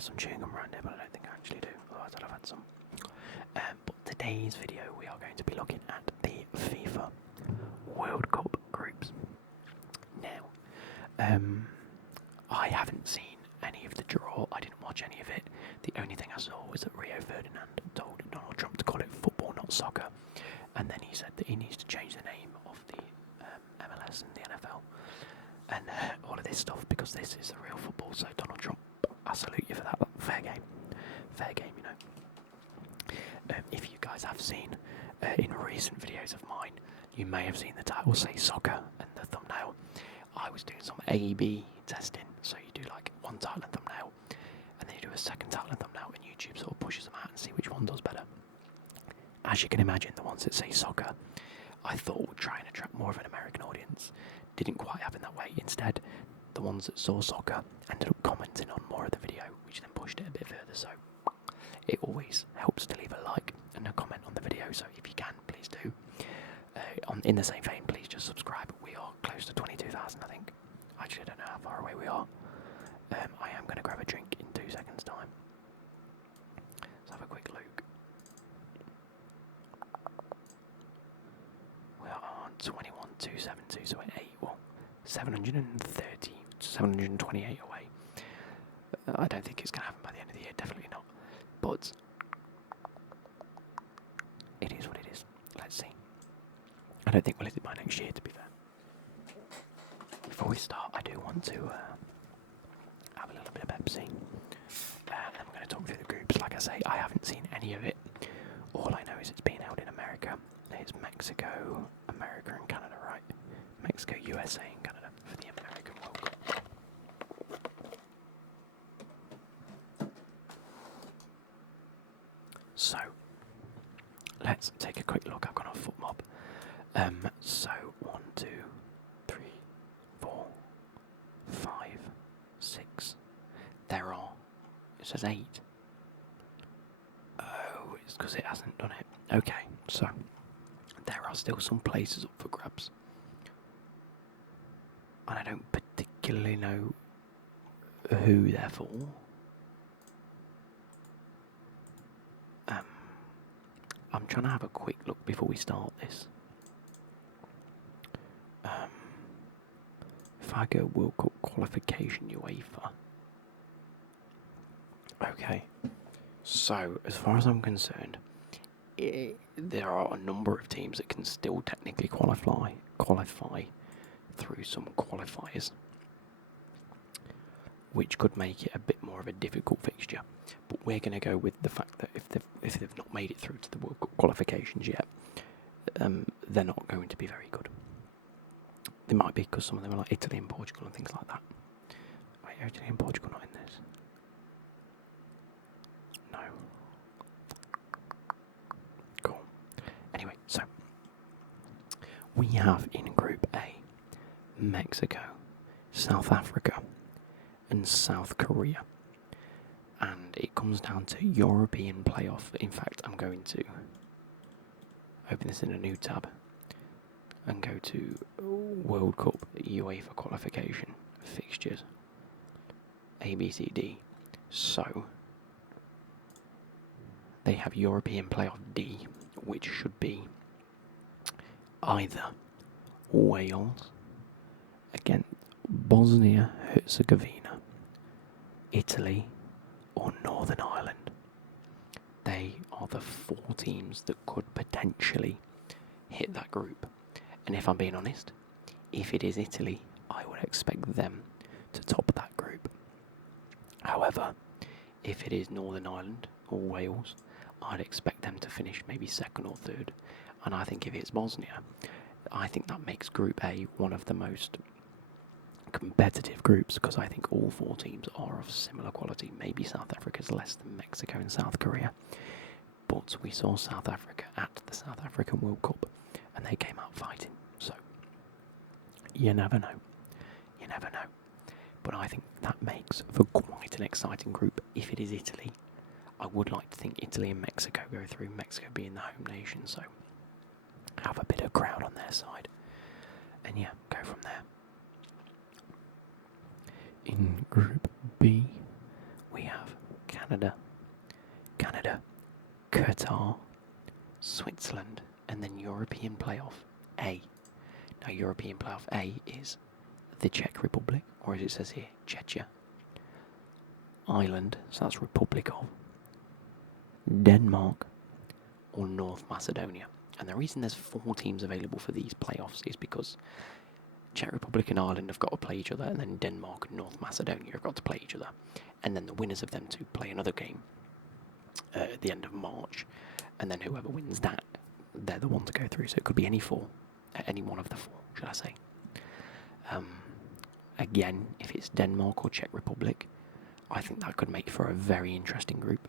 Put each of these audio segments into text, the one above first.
has some chewing gum around here, but I don't think I actually do. Otherwise, I'd have had some. But today's video, we are going to be looking at the FIFA World Cup groups. Now, I haven't seen any of the draw. I didn't watch any of it. The only thing I saw was that Rio Ferdinand told Donald Trump to call it football, not soccer, and then he said that he needs to change the name of the MLS and the NFL and all of this stuff because this is the real football. So Donald Trump, I salute you for that. Fair game, you know. If you guys have seen in recent videos of mine, you may have seen the title say soccer and the thumbnail. I was doing some A/B testing, so you do like one title and thumbnail, and then you do a second title and thumbnail, and YouTube sort of pushes them out and see which one does better. As you can imagine, the ones that say soccer, I thought would try and attract more of an American audience. Didn't quite happen that way. Instead, the ones that saw soccer ended up commenting on more of the video, which then pushed it a bit further. So it always helps to leave a like and a comment on the video. So if you can, please do. In the same vein, please just subscribe. We are close to 22,000, I think. Actually, I don't know how far away we are. I am going to grab a drink in 2 seconds' time. Let's have a quick look. We are on 21,272, so we're 728 away. I don't think it's going to happen by the end of the year, definitely not. But it is what it is. Let's see. I don't think we'll hit it by next year, to be fair. Before we start, I do want to have a little bit of Pepsi. And then we're going to talk through the groups. Like I say, I haven't seen any of it. All I know is it's being held in America. It's Mexico, America and Canada, right? Mexico, USA and Canada for the American World Cup. So, let's take a quick look. I've gone off FootMob. So 1, 2, 3, 4, 5, 6. There are. It says 8. Oh, it's because it hasn't done it. Okay, so there are still some places up for grabs, and I don't particularly know who they're for. I'm trying to have a quick look before we start this. If I go World Cup qualification UEFA. Okay, so as far as I'm concerned, there are a number of teams that can still technically qualify through some qualifiers, which could make it a bit more of a difficult fixture. But we're going to go with the fact that if they've not made it through to the World Cup qualifications yet, they're not going to be very good. They might be because some of them are like Italy and Portugal and things like that. Wait, are Italy and Portugal not in this? No. Cool. Anyway, so we have in Group A Mexico, South Africa, and South Korea. And it comes down to European playoff. In fact, I'm going to open this in a new tab and go to World Cup UEFA qualification fixtures. A, B, C, D. So they have European playoff D, which should be either Wales against Bosnia-Herzegovina, Italy, or Northern Ireland. They are the 4 teams that could potentially hit that group. And if I'm being honest, if it is Italy, I would expect them to top that group. However, if it is Northern Ireland or Wales, I'd expect them to finish maybe 2nd or 3rd. And I think if it's Bosnia, I think that makes Group A one of the most competitive groups, because I think all 4 teams are of similar quality. Maybe South Africa's less than Mexico and South Korea, but we saw South Africa at the South African World Cup and they came out fighting, so you never know. But I think that makes for quite an exciting group. If it is Italy, I would like to think Italy and Mexico go through, Mexico being the home nation, so have a bit of crowd on their side, and yeah, go from there. In Group B, we have Canada, Qatar, Switzerland, and then European Playoff A. Now, European Playoff A is the Czech Republic, or as it says here, Czechia, Ireland, so that's Republic of, Denmark, or North Macedonia. And the reason there's 4 teams available for these playoffs is because Czech Republic and Ireland have got to play each other, and then Denmark and North Macedonia have got to play each other. And then the winners of them two play another game at the end of March, and then whoever wins that, they're the one to go through. So it could be any one of the 4, should I say. Again, if it's Denmark or Czech Republic, I think that could make for a very interesting group.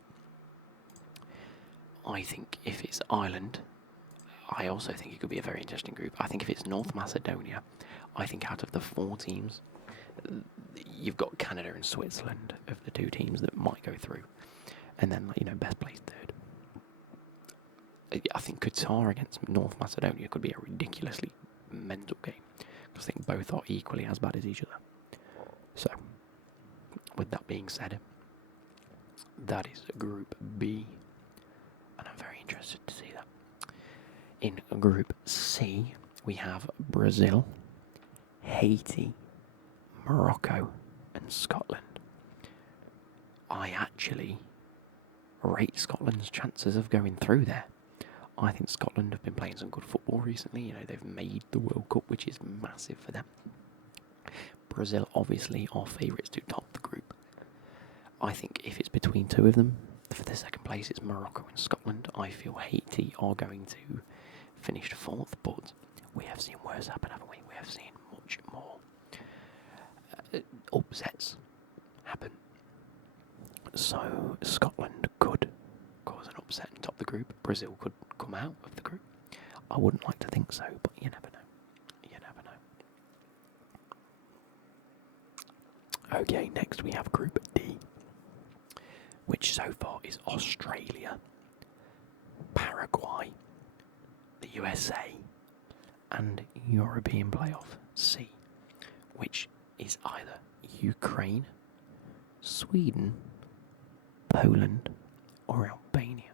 I think if it's Ireland, I also think it could be a very interesting group. I think if it's North Macedonia, I think out of the 4 teams, you've got Canada and Switzerland of the 2 teams that might go through. And then, best placed 3rd. I think Qatar against North Macedonia could be a ridiculously mental game, because I think both are equally as bad as each other. So, with that being said, that is Group B, and I'm very interested to see that. In Group C, we have Brazil, Haiti, Morocco, and Scotland. I actually rate Scotland's chances of going through there. I think Scotland have been playing some good football recently. They've made the World Cup, which is massive for them. Brazil obviously are favourites to top the group. I think if it's between 2 of them, for the second place it's Morocco and Scotland. I feel Haiti are going to finish 4th, but we have seen worse happen, haven't we? We have seen much more upsets happen. So Scotland could cause an upset and top the group. Brazil could come out of the group. I wouldn't like to think so, but you never know. You never know. Okay, next we have Group D, which so far is Australia, Paraguay, the USA, and European Playoff C, which is either Ukraine, Sweden, Poland, or Albania.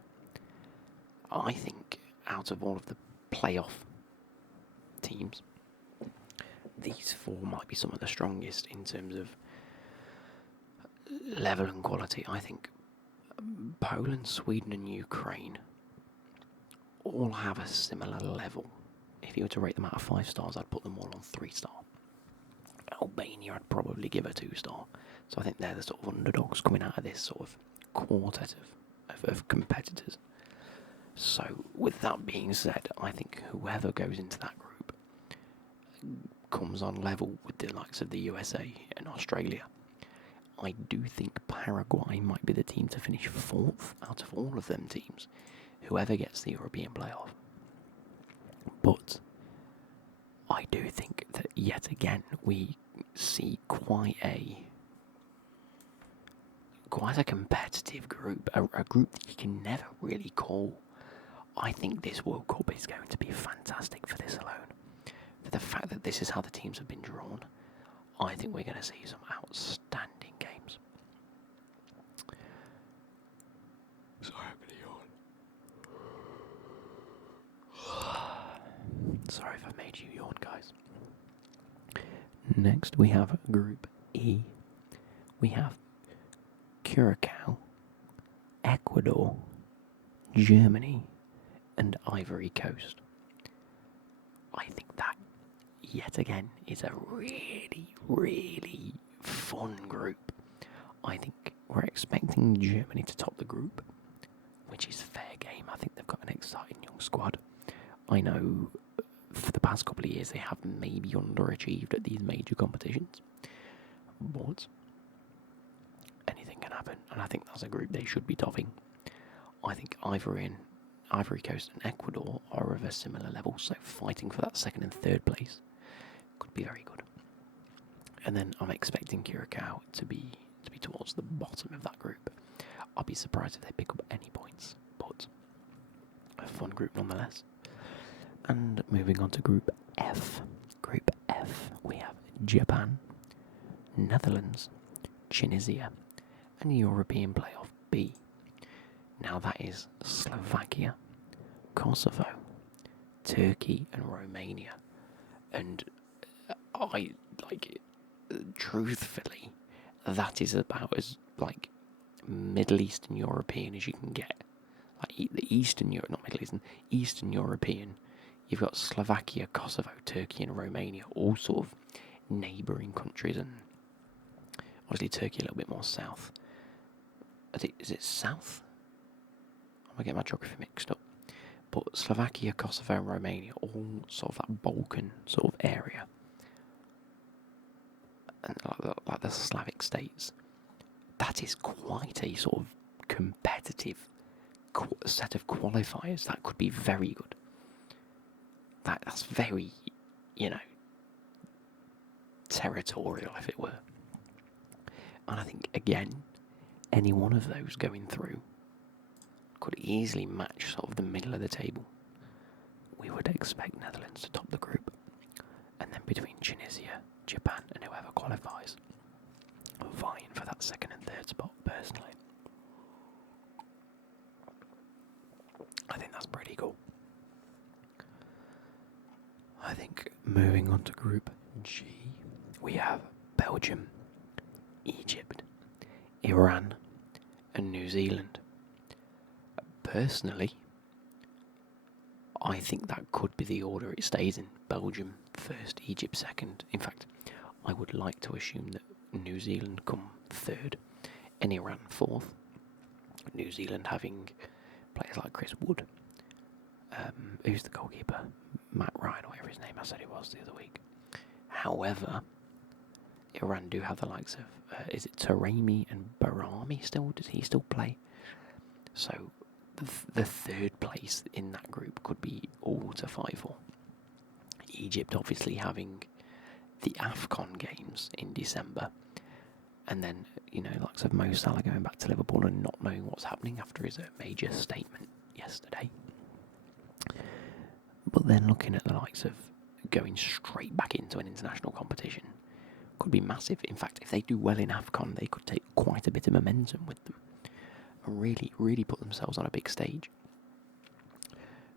I think out of all of the playoff teams, these 4 might be some of the strongest in terms of level and quality. I think Poland, Sweden, and Ukraine all have a similar level. If you were to rate them out of 5 stars, I'd put them all on 3-star. Albania, I'd probably give a 2-star. So I think they're the sort of underdogs coming out of this sort of quartet of competitors. So with that being said, I think whoever goes into that group comes on level with the likes of the USA and Australia. I do think Paraguay might be the team to finish 4th out of all of them teams, whoever gets the European playoff. But I do think that yet again we see quite a competitive group, a group that you can never really call. I think this World Cup is going to be fantastic for this alone. For the fact that this is how the teams have been drawn, I think we're going to see some outstanding games. Sorry, I'm going to yawn. Sorry if I've made you yawn, guys. Next, we have Group E. We have Curacao, Ecuador, Germany, and Ivory Coast. I think that, yet again, is a really, really fun group. I think we're expecting Germany to top the group, which is fair game. I think they've got an exciting young squad. I know for the past couple of years they have maybe underachieved at these major competitions, but anything can happen, and I think that's a group they should be topping. I think Ivory Coast and Ecuador are of a similar level, so fighting for that 2nd and 3rd place could be very good. And then I'm expecting Curacao to be towards the bottom of that group. I'll be surprised if they pick up any points, but a fun group nonetheless. And moving on to Group F. Group F, we have Japan, Netherlands, Tunisia, and European Playoff B. Now that is Slovakia, Kosovo, Turkey, and Romania. And I like, truthfully, that is about as like Middle Eastern European as you can get. Like the Eastern Europe, not Middle Eastern, Eastern European. You've got Slovakia, Kosovo, Turkey, and Romania, all sort of neighbouring countries, and obviously Turkey a little bit more south. Is it south? I'm gonna get my geography mixed up. But Slovakia, Kosovo, and Romania, all sort of that Balkan sort of area, and like the Slavic states. That is quite a sort of competitive set of qualifiers. That could be very good. That's very, territorial, if it were. And I think, again, any one of those going through could easily match sort of the middle of the table. We would expect Netherlands to top the group, and then between Tunisia, Japan, and whoever qualifies, vying for that second and third spot, personally. I think that's pretty cool. I think moving on to Group G, we have Belgium, Egypt, Iran, and New Zealand. Personally, I think that could be the order it stays in. Belgium first, Egypt second. In fact, I would like to assume that New Zealand come third and Iran fourth. New Zealand having players like Chris Wood, who's the goalkeeper? Matt Ryan, or whatever his name I said it was the other week. However, Iran do have the likes of, is it Taremi and Barami still? Does he still play? So the third place in that group could be all to fight for. Egypt obviously having the AFCON games in December, and then, likes of Mo Salah going back to Liverpool and not knowing what's happening after his major statement yesterday. But then looking at the likes of going straight back into an international competition could be massive. In fact, if they do well in AFCON, they could take quite a bit of momentum with them and really, really put themselves on a big stage.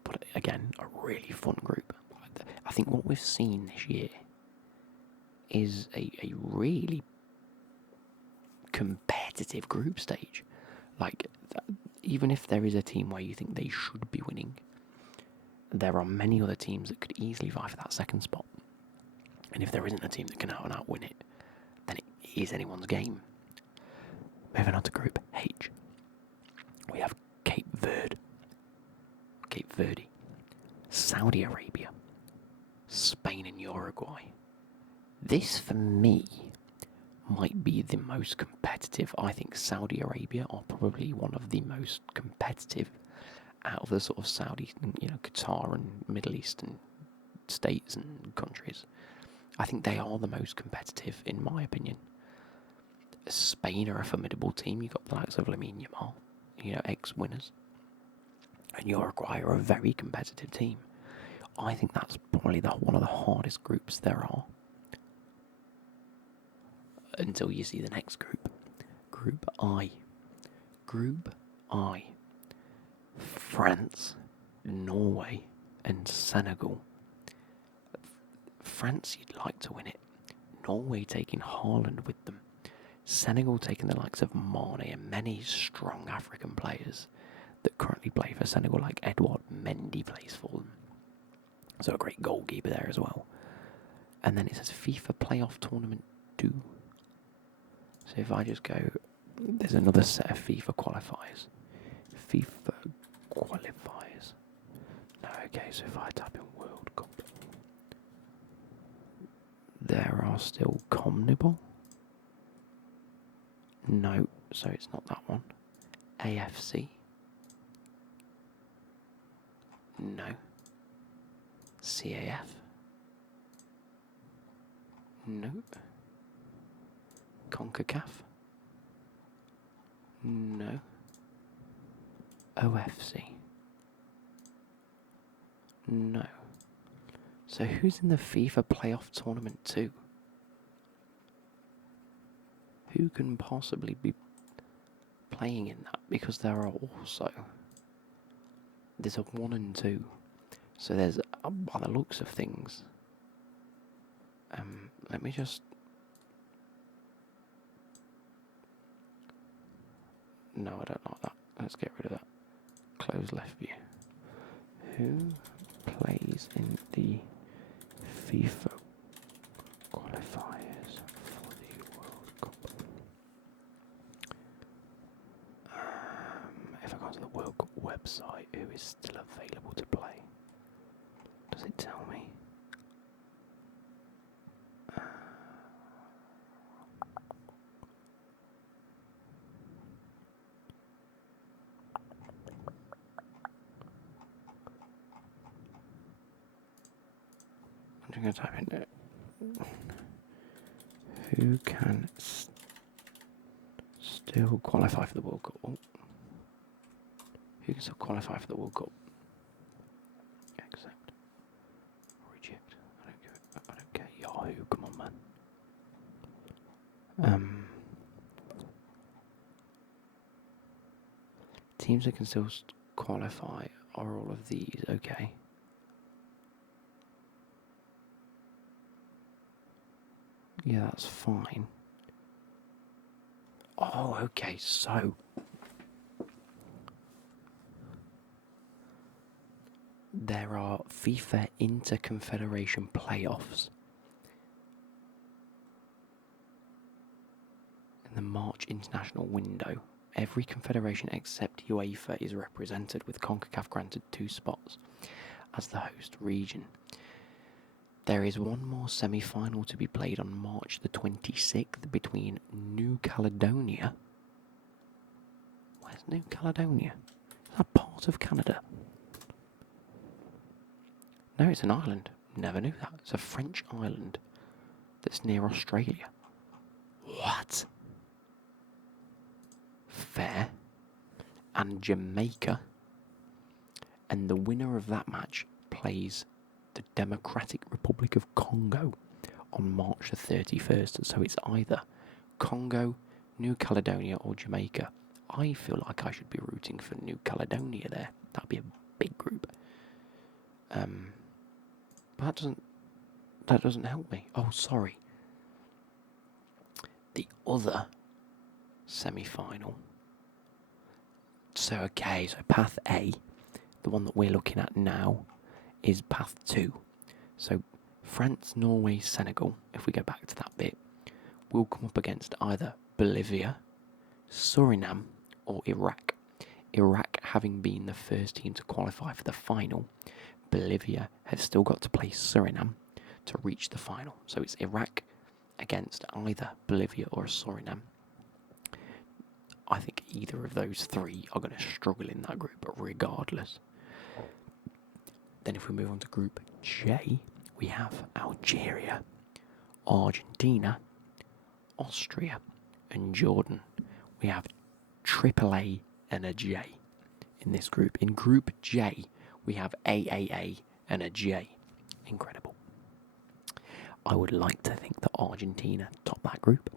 But again, a really fun group. I think what we've seen this year is a really competitive group stage. Like, even if there is a team where you think they should be winning, there are many other teams that could easily vie for that second spot. And if there isn't a team that can out and out win it, then it is anyone's game. Moving on to Group H, we have Cape Verde, Saudi Arabia, Spain, and Uruguay. This, for me, might be the most competitive. I think Saudi Arabia are probably one of the most competitive out of the sort of Saudi, Qatar and Middle Eastern states and countries. I think they are the most competitive, in my opinion. Spain are a formidable team. You've got the likes of Lamine Yamal, ex-winners. And Uruguay are a very competitive team. I think that's probably one of the hardest groups there are. Until you see the next group. Group I. France, Norway, and Senegal. France, you'd like to win it. Norway taking Haaland with them. Senegal taking the likes of Mane and many strong African players that currently play for Senegal, like Edouard Mendy plays for them. So a great goalkeeper there as well. And then it says FIFA Playoff Tournament 2. So if I just go, there's another set of FIFA qualifiers. FIFA qualifiers. No, okay, so if I type in World Cup, there are still CONMEBOL. No, so it's not that one. AFC. No. CAF. Nope. CONCACAF. No. OFC. No. So who's in the FIFA Playoff Tournament 2? Who can possibly be playing in that because there are also there's a 1 and 2. So there's, by the looks of things, let me just. No, I don't like that. Let's get rid of that. Close left view. Who plays in the FIFA qualifiers for the World Cup? If I go to the World Cup website, who is still available to play? Does it tell me? I'm going to type in who can still qualify for the World Cup. Oh. Who can still qualify for the World Cup? Accept. Reject. I don't care. Yahoo, come on, man. Teams that can still qualify are all of these, okay. Yeah, that's fine. Oh, okay, so there are FIFA Inter-Confederation playoffs in the March international window. Every confederation except UEFA is represented, with CONCACAF granted 2 spots as the host region. There is one more semi-final to be played on March the 26th between New Caledonia. Where's New Caledonia? Is that part of Canada? No, it's an island. Never knew that. It's a French island that's near Australia. What? Fair. And Jamaica. And the winner of that match plays the Democratic Republic of Congo on March the 31st. So it's either Congo, New Caledonia, or Jamaica. I feel like I should be rooting for New Caledonia there. That'd be a big group. But that doesn't help me. Oh, sorry. The other semi-final. So path A, the one that we're looking at now, is path 2. So France, Norway, Senegal, if we go back to that bit, will come up against either Bolivia, Suriname, or Iraq. Iraq having been the first team to qualify for the final, Bolivia has still got to play Suriname to reach the final. So it's Iraq against either Bolivia or Suriname. I think either of those 3 are going to struggle in that group, regardless. Then if we move on to Group J, we have Algeria, Argentina, Austria, and Jordan. We have AAA and a J in this group. In Group J, we have AAA and a J. Incredible. I would like to think that Argentina top that group,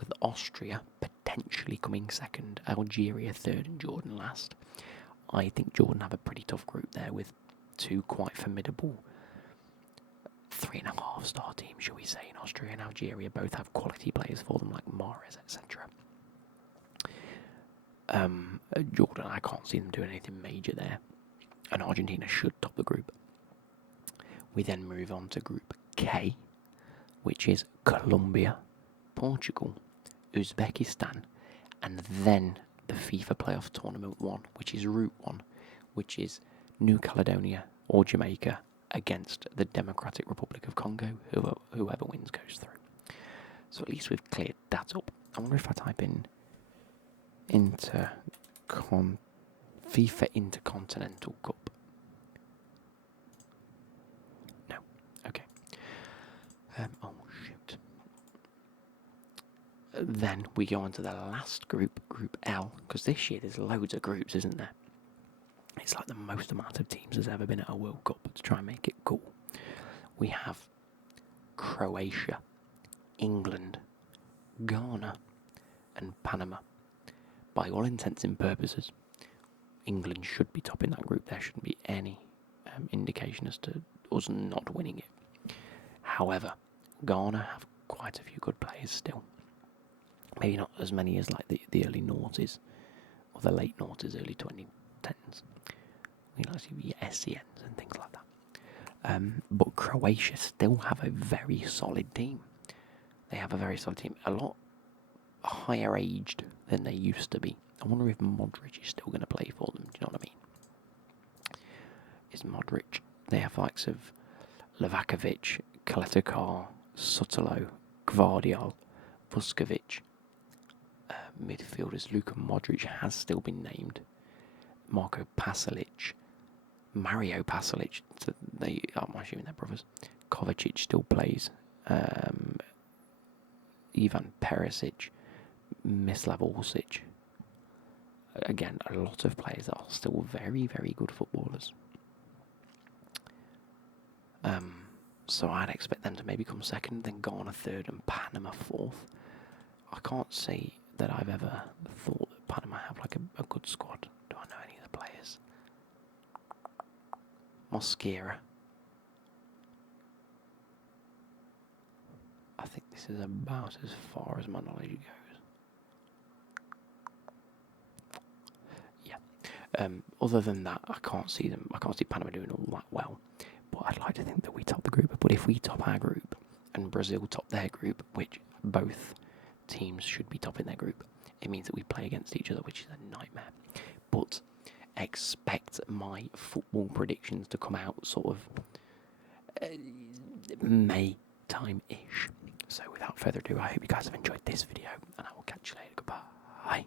with Austria potentially coming second, Algeria third, and Jordan last. I think Jordan have a pretty tough group there with 2 quite formidable 3.5-star teams, shall we say, in Austria and Algeria. Both have quality players for them, like Mahrez, etc. Jordan, I can't see them doing anything major there, and Argentina should top the group. We then move on to Group K, which is Colombia, Portugal, Uzbekistan, and then the FIFA Playoff Tournament 1, which is Route 1, which is New Caledonia or Jamaica against the Democratic Republic of Congo. Whoever wins goes through. So at least we've cleared that up. I wonder if I type in FIFA Intercontinental Cup. No. Okay. Oh, shoot. Then we go on to the last group, Group L, because this year there's loads of groups, isn't there? It's like the most amount of teams there's ever been at a World Cup to try and make it cool. We have Croatia, England, Ghana, and Panama. by all intents and purposes, England should be topping that group. There shouldn't be any indication as to us not winning it. However, Ghana have quite a few good players still. Maybe not as many as like the early noughties, or the late noughties, early 2010s. We like to see SCNs and things like that. But Croatia still have a very solid team. They have a very solid team. A lot higher aged than they used to be. I wonder if Modric is still going to play for them. Do you know what I mean? Is Modric? They have likes of Livakovic, Kletikar, Sutalo, Gvardiol, Vuskovic. Midfielders, Luka Modric has still been named. Marko Pasalic, Mario Pasalic. I'm assuming they're brothers. Kovacic still plays. Ivan Perisic, Mislav Orsic. Again, a lot of players that are still very, very good footballers. So I'd expect them to maybe come second, then Ghana third, and Panama fourth. I can't see that I've ever thought that Panama have like a good squad. Do I know any of the players? Mosquera. I think this is about as far as my knowledge goes. Yeah. Other than that, I can't see them. I can't see Panama doing all that well. But I'd like to think that we top the group. But if we top our group and Brazil top their group, which both teams should be topping their group, it means that we play against each other, which is a nightmare. But expect my football predictions to come out sort of May time-ish. So without further ado, I hope you guys have enjoyed this video, and I will catch you later. Goodbye.